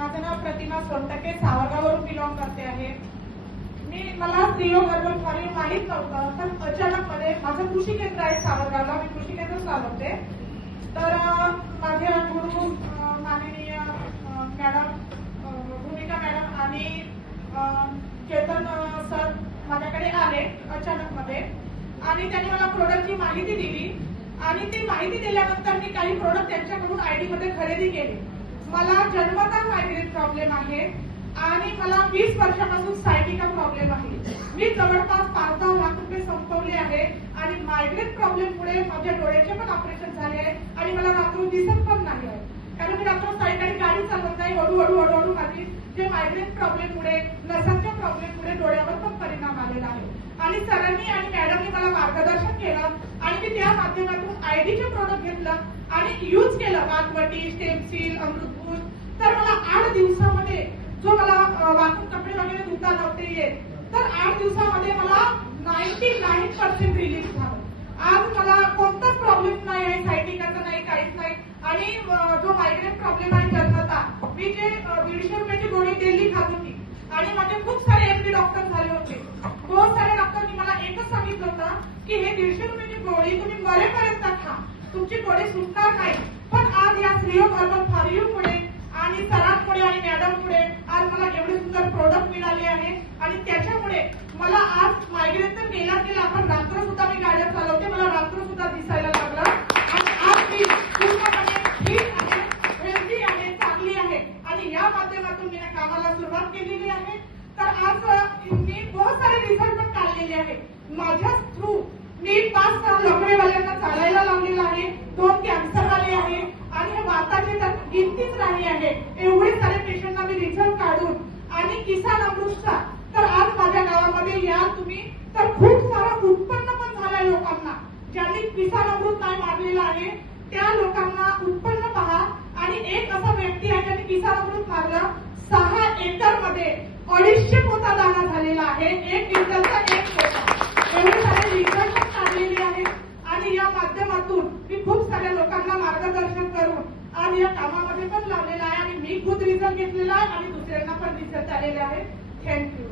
माझं नाव प्रतिमा सोनटके, सावरगाववरून बिलॉंग करते आहे. मला सीओ बरोबर फार माहीत नव्हतं, पण अचानकमध्ये माझं कृषी केंद्र आहे सावरगावला, मी कृषी केंद्र चालवते. तर माझे गुरु माननीय मॅडम भूमिका मॅडम आणि चेतन सर माझ्याकडे आले अचानकमध्ये आणि त्यांनी मला प्रोडक्टची माहिती दिली आणि ती माहिती दिल्यानंतर मी काही प्रोडक्ट त्यांच्याकडून आयडी मध्ये खरेदी केले. मला जन्मतः मायग्रेन प्रॉब्लेम आहे आणि मला 20 वर्षापासून सायटिका प्रॉब्लेम आहे. मी जवळपास 5-10 लाख रुपये संपवले आहे आणि मायग्रेन प्रॉब्लेम मुळे माझ्या डोळ्याचे पण ऑपरेशन झाले आहे आणि मला रात्र दिसत पण नाही आहे. कारण मी रात्र सायकल गाडी चालवत नाही, हळूहळू माझी जे मायग्रेन प्रॉब्लेम मुळे नसाच्या प्रॉब्लेम मुळे डोळ्यावर पण परिणाम आलेला आहे. आणि सरांनी आणि मॅडमनी मला मार्गदर्शन केलं आणि मी त्या माध्यमातून आयडीचे प्रोडक्ट घेतलं आणि यूज केलं. बागवटी, स्टेमसील, अमृतभूत. तर मला 8 दिवसामध्ये जो मला वाकून कपडे वगैरे धुता नव्हते येत, तर 8 दिवसामध्ये मला 99% रिलीफ झालं. आज मला कोणताच प्रॉब्लेम नाही आहे, सायटिकाचा नाही, काहीच नाही. आणि जो मायग्रेन प्रॉब्लेम आहे जन्मता, मी जे 150 रुपयाची गोळी डेली खात होती आणि माझे खूप सारे एमडी डॉक्टर झाले होते. बहुत सारे डॉक्टरनी मला एकच सांगितलं होतं की हे 150 रुपयाची गोळी तुम्ही मरेपर्यंत खा, तुमची गोळी सुटणार नाही. पण आज या सीओ हर्बल फॉर यू मुळे आणि सरांमुळे आणि मॅडममुळे आज मला एवढे सुंदर प्रोडक्ट मिळाले आहे आणि त्याच्यामुळे मला आज मायग्रेन तर गेला आपण रात्र सुद्धा मी गाड्या चालवते, मला रात्र सुद्धा दिसायला लागलं आणि आज मी पूर्णपणे ठीक आहे, हेल्दी आहे, चांगली आहे आणि या माध्यमातून मी कामाला सुरुवात केलेली आहे. तर आज मी बहुत सारे रिझल्ट पण काढलेले आहे. माझ्या थ्रू मी 5 लकडेवाल्यांना चालायला लावलेलं आहे, 2 कॅन्सरवाले आहे आणि वाताचे तर गिनतीच नाही आहे. एवढे सारे पेशंटना मी रिझल्ट काढून आणि किसान अमृतचा तर आज माझ्या गावामध्ये या तुम्ही तर खूप सारं उत्पन्न पण झालंय लोकांना. ज्यांनी किसान अमृत नाही मारलेलं आहे त्या लोकांना उत्पन्न पहा. आणि एक असा व्यक्ती आहे ज्यांनी किसान अमृत मारलं, 6 एकर मध्ये 250 पोता दाणा झालेला आहे, 1 क्विंटलचा 1 पोता. एवढे सारे रिझल्ट पण काढलेले आहेत आणि या माध्यमातून मी खूप साऱ्या लोकांना मार्गदर्शन करून आज या कामामध्ये पण लावलेलं आहे आणि मी खुद रिझल्ट घेतलेला आहे आणि दुसऱ्यांना पण रिझल्ट आलेले आहे. थँक्यू.